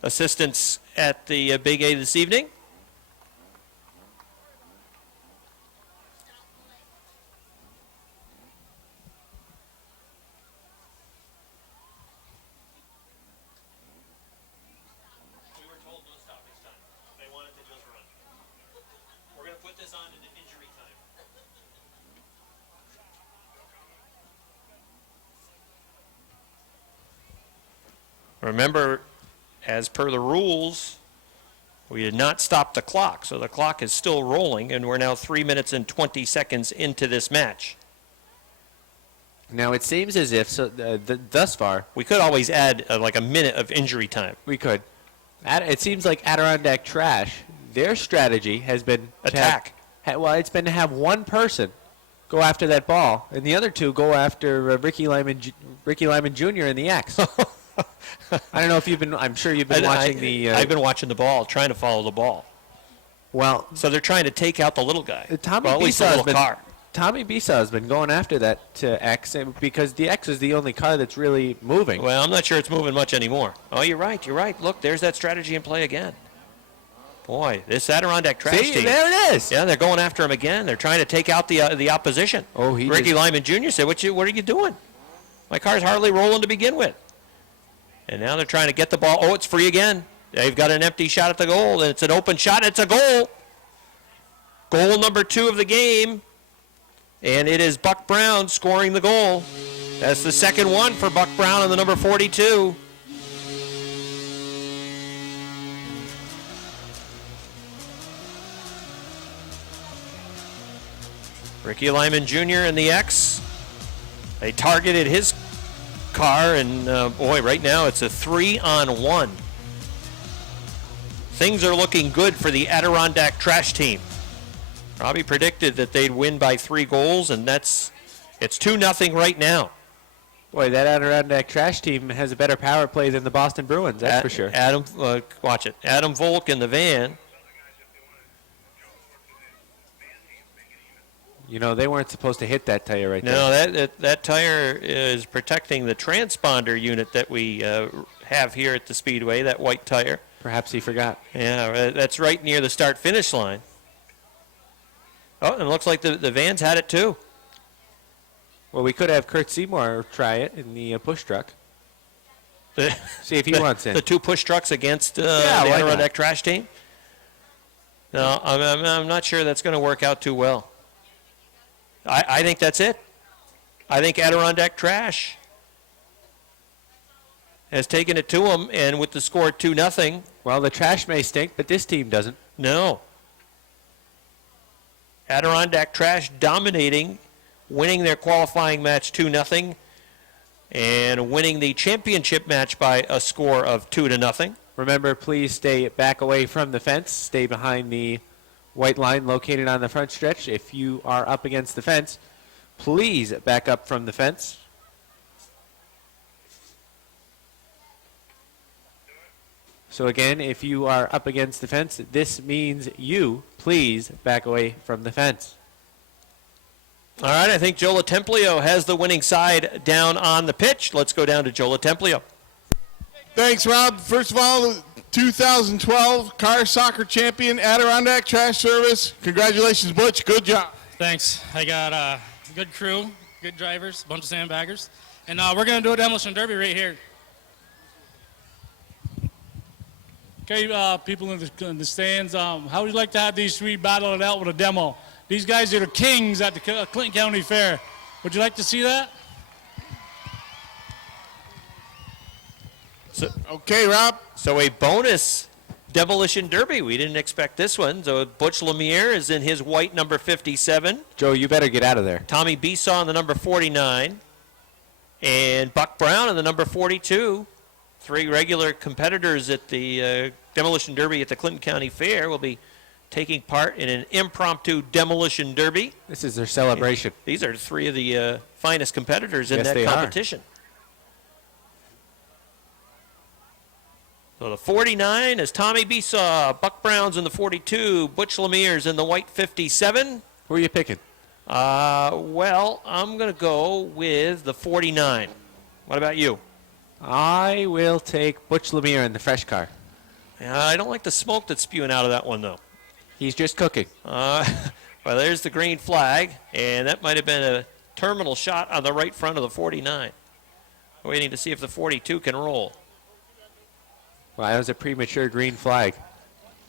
assistance at the Big A this evening. We were told no stoppage time. They wanted to just run. We're going to put this on into injury time. Remember, as per the rules, we did not stop the clock, so the clock is still rolling, and we're now 3 minutes and 20 seconds into this match. Now, it seems as if, thus far, we could always add like a minute of injury time. We could. It seems like Adirondack Trash, their strategy has been attack. It's been to have one person go after that ball, and the other two go after Ricky Lyman Jr. in the X. I don't know if you've been. I'm sure you've been watching the. I've been watching the ball, trying to follow the ball. Well, so they're trying to take out the little guy. Tommy Bisa has been going after that X because the X is the only car that's really moving. Well, I'm not sure it's moving much anymore. Oh, you're right. You're right. Look, there's that strategy in play again. Boy, this Adirondack Trash team. There it is. Yeah, they're going after him again. They're trying to take out the opposition. Oh, Ricky Lyman Jr. said, "What are you doing? My car's hardly rolling to begin with." And now they're trying to get the ball. Oh, it's free again. They've got an empty shot at the goal, and it's an open shot. It's a goal. Goal number 2 of the game, and it is Buck Brown scoring the goal. That's the second one for Buck Brown on the number 42. Ricky Lyman Jr. in the X. They targeted his car, and boy, right now it's a 3-on-1. Things are looking good for the Adirondack Trash team. Robbie predicted that they'd win by 3 goals, and it's 2-0 right now. Boy, that Adirondack Trash team has a better power play than the Boston Bruins, that's for sure. Watch it. Adam Volk in the van. You know, they weren't supposed to hit that tire right there. No, that tire is protecting the transponder unit that we have here at the Speedway, that white tire. Perhaps he forgot. Yeah, that's right near the start-finish line. Oh, and it looks like the van's had it too. Well, we could have Kurt Seymour try it in the push truck. See if he wants in. The 2 push trucks against the why not? Adirondack trash team? No, I'm not sure that's going to work out too well. I think that's it. I think Adirondack Trash has taken it to them, and with the score 2-0. Well, the trash may stink, but this team doesn't. No. Adirondack Trash dominating, winning their qualifying match 2-0, and winning the championship match by a score of 2-0. Remember, please stay back away from the fence. Stay behind the white line located on the front stretch. If you are up against the fence, please back up from the fence. So again, if you are up against the fence, this means you, please back away from the fence. All right, I think Joe Latemplio has the winning side down on the pitch. Let's go down to Joe Latemplio. Thanks, Rob. First of all, 2012 Car Soccer Champion, Adirondack Trash Service. Congratulations, Butch. Good job. Thanks. I got a good crew, good drivers, a bunch of sandbaggers. And we're going to do a demolition derby right here. Okay, people in the stands, how would you like to have these three battle it out with a demo? These guys are the kings at the Clinton County Fair. Would you like to see that? Okay, Rob. So a bonus demolition derby. We didn't expect this one. So Butch Lemire is in his white number 57. Joe, you better get out of there. Tommy Besaw in the number 49. And Buck Brown in the number 42. 3 regular competitors at the demolition derby at the Clinton County Fair will be taking part in an impromptu demolition derby. This is their celebration. And these are 3 of the finest competitors in Yes, that they competition. So the 49 is Tommy Besaw, Buck Brown's in the 42, Butch Lemire's in the white 57. Who are you picking? Well, I'm going to go with the 49. What about you? I will take Butch Lemire in the fresh car. I don't like the smoke that's spewing out of that one, though. He's just cooking. Well, there's the green flag, and that might have been a terminal shot on the right front of the 49. Waiting to see if the 42 can roll. Well, that was a premature green flag.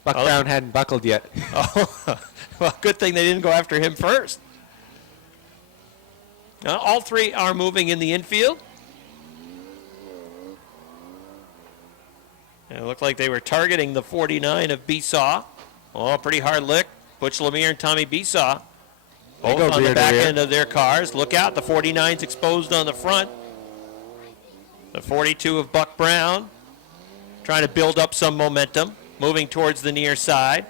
Buck Brown hadn't buckled yet. Oh, well, good thing they didn't go after him first. All 3 are moving in the infield. It looked like they were targeting the 49 of Besaw. Oh, pretty hard lick. Butch Lemire and Tommy Besaw. Both on the back end of their cars. Look out, the 49's exposed on the front. The 42 of Buck Brown trying to build up some momentum, moving towards the near side.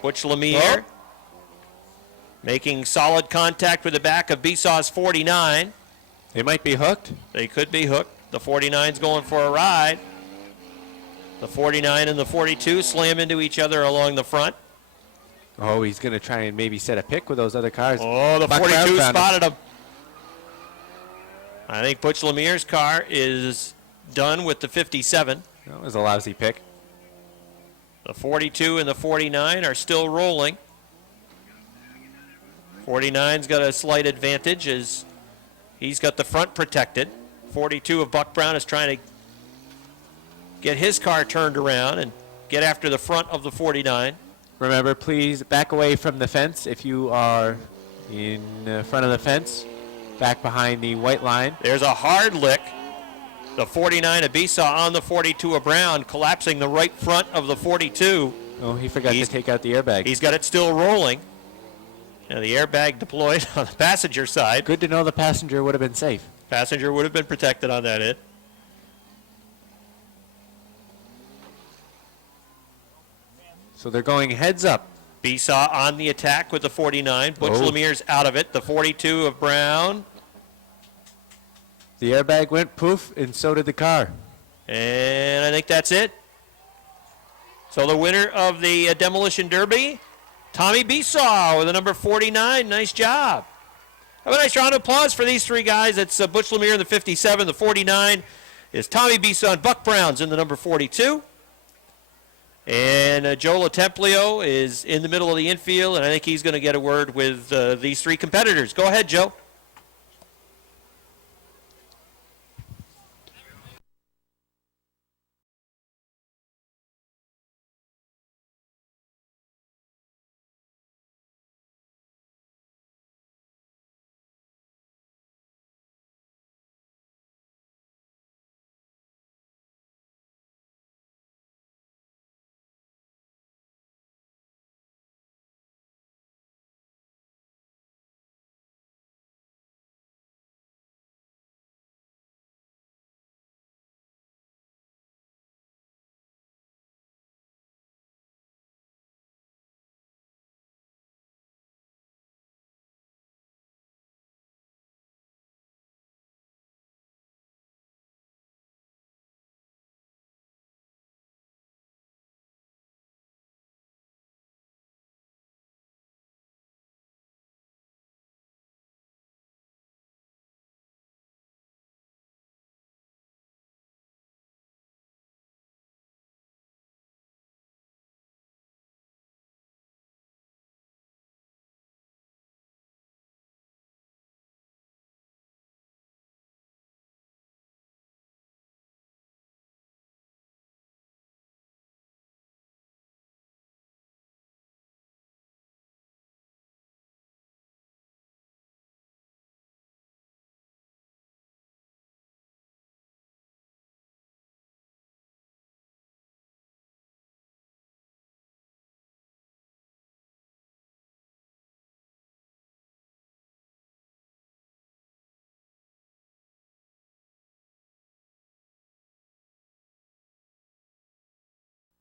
Butch Lemire making solid contact with the back of Besaw's 49. They might be hooked. They could be hooked. The 49's going for a ride. The 49 and the 42 slam into each other along the front. Oh, he's going to try and maybe set a pick with those other cars. Oh, the 42 spotted him. I think Butch Lemire's car is done with the 57. That was a lousy pick. The 42 and the 49 are still rolling. 49's got a slight advantage as he's got the front protected. 42 of Buck Brown is trying to get his car turned around and get after the front of the 49. Remember, please back away from the fence if you are in front of the fence, back behind the white line. There's a hard lick. The 49 of Besaw on the 42 of Brown, collapsing the right front of the 42. Oh, he forgot to take out the airbag. He's got it still rolling. And the airbag deployed on the passenger side. Good to know the passenger would have been safe. Passenger would have been protected on that hit. So they're going heads up. Besaw on the attack with the 49. Butch Lemire's out of it. The 42 of Brown. The airbag went poof, and so did the car. And I think that's it. So the winner of the demolition derby, Tommy Besaw with the number 49. Nice job. Have a nice round of applause for these three guys. It's Butch Lemire in the 57. The 49 is Tommy Bison Buck Browns in the number 42. And Joe LaTemplio is in the middle of the infield, and I think he's going to get a word with these three competitors. Go ahead, Joe.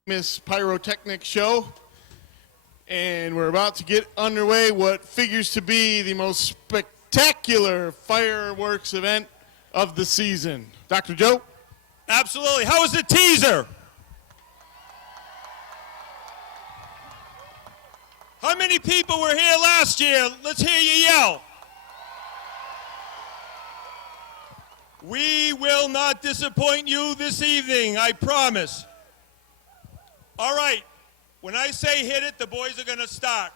Miss Pyrotechnic Show, and we're about to get underway what figures to be the most spectacular fireworks event of the season. Dr. Joe? Absolutely. How was the teaser? How many people were here last year? Let's hear you yell. We will not disappoint you this evening, I promise. All right, when I say hit it, the boys are going to start.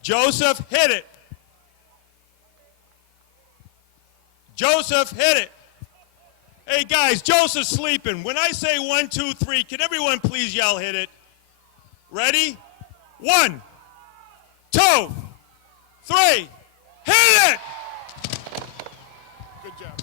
Joseph, hit it. Joseph, hit it. Hey, guys, Joseph's sleeping. When I say 1, 2, 3, can everyone please yell hit it? Ready? 1, 2, 3, hit it! Good job.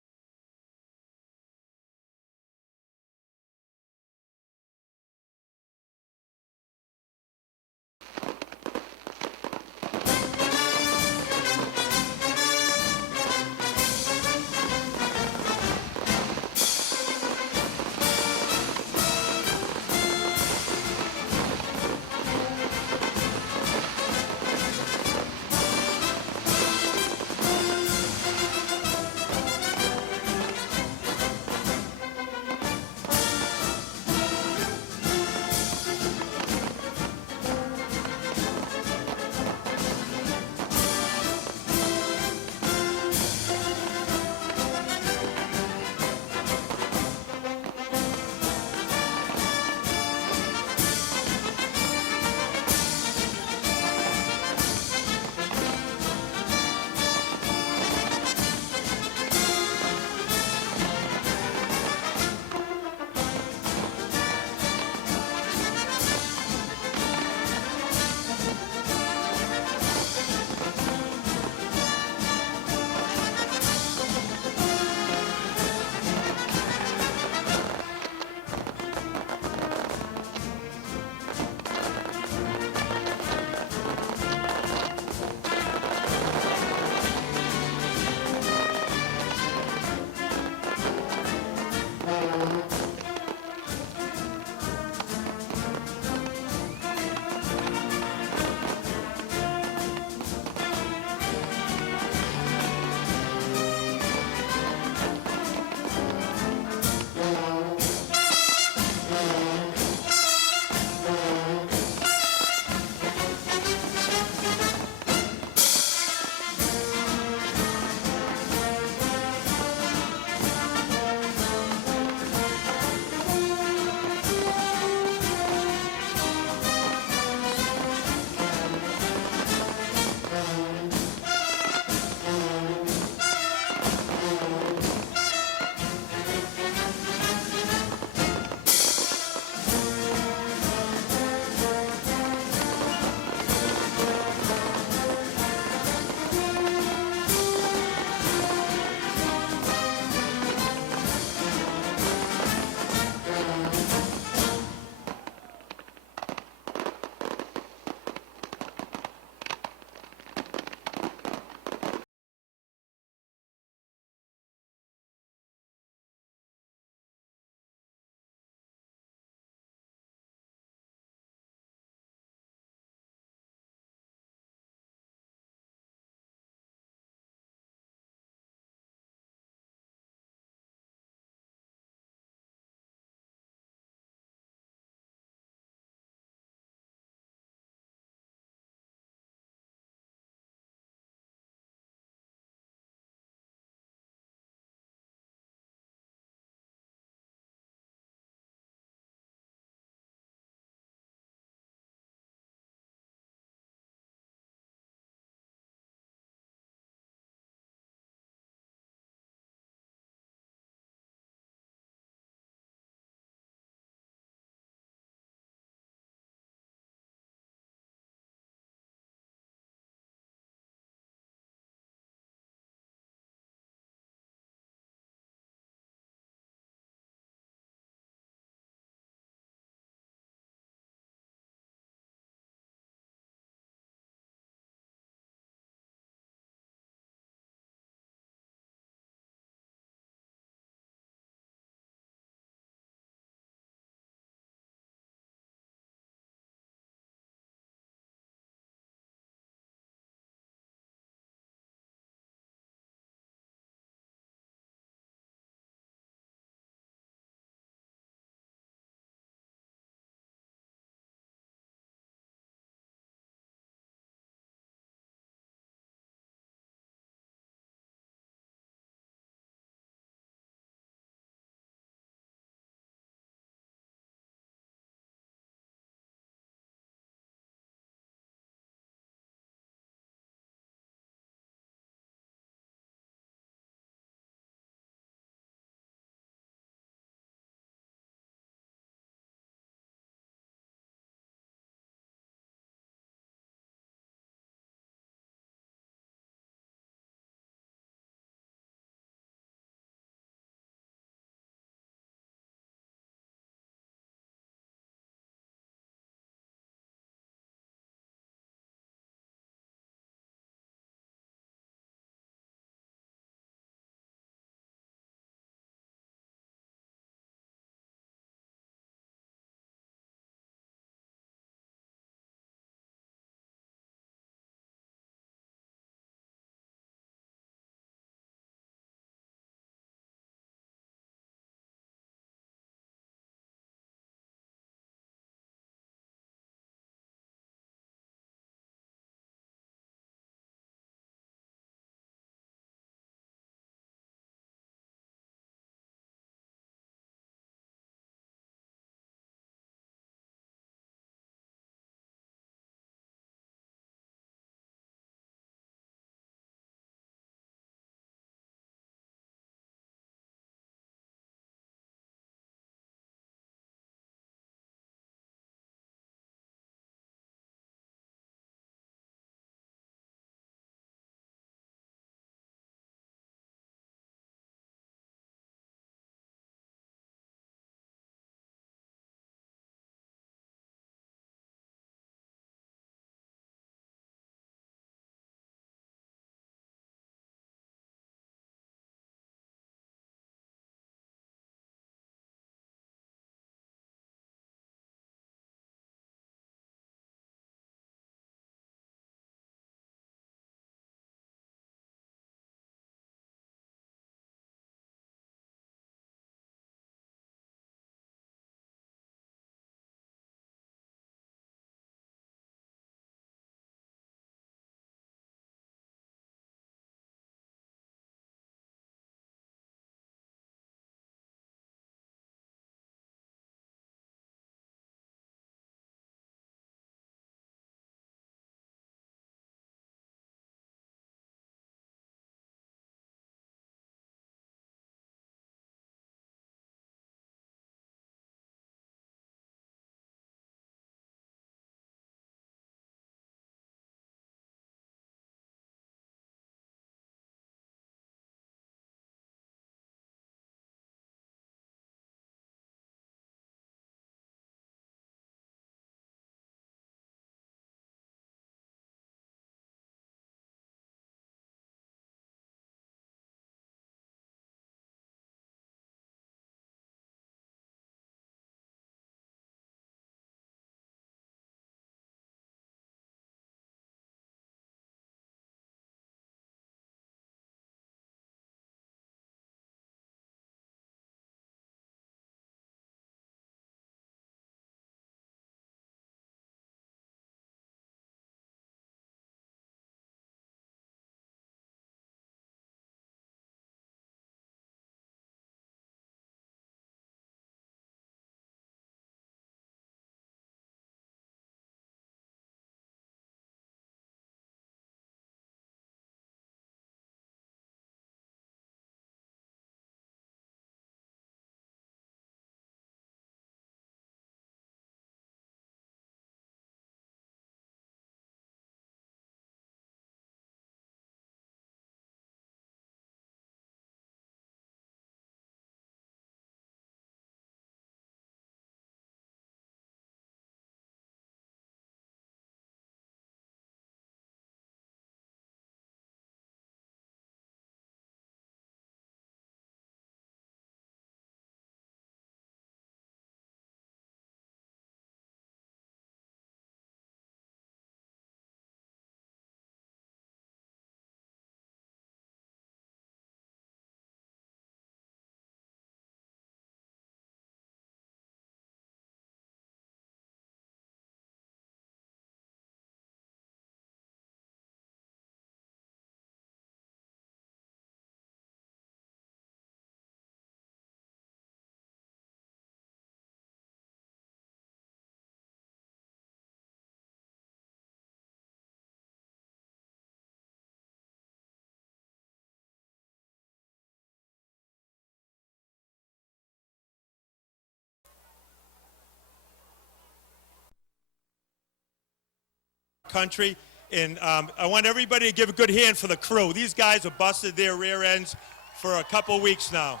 country. And I want everybody to give a good hand for the crew. These guys have busted their rear ends for a couple weeks now.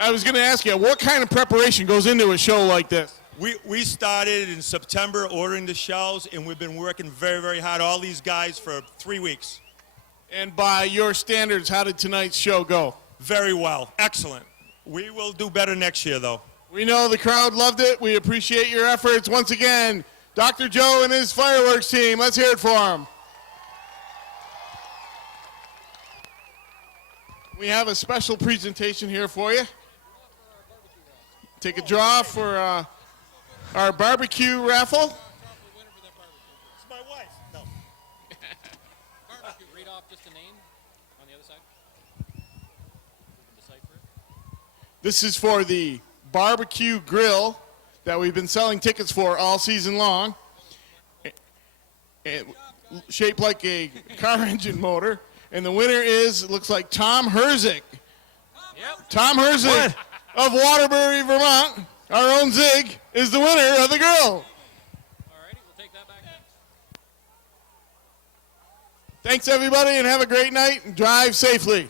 I was going to ask you, what kind of preparation goes into a show like this? We started in September ordering the shells, and we've been working very, very hard, all these guys, for 3 weeks. And by your standards, how did tonight's show go? Very well. Excellent. We will do better next year, though. We know the crowd loved it. We appreciate your efforts. Once again, Dr. Joe and his fireworks team. Let's hear it for him. We have a special presentation here for you. Take a draw for our barbecue raffle. It's my wife. No. Barbecue. Read off just a name on the other side. We can decipher it. This is for the barbecue grill that we've been selling tickets for all season long. Shaped like a car engine motor. And the winner is, it looks like Tom Herzick. Yep. Tom Herzick of Waterbury, Vermont, our own Zig, is the winner of the grill. All righty, we'll take that back then. Thanks, everybody, and have a great night and drive safely.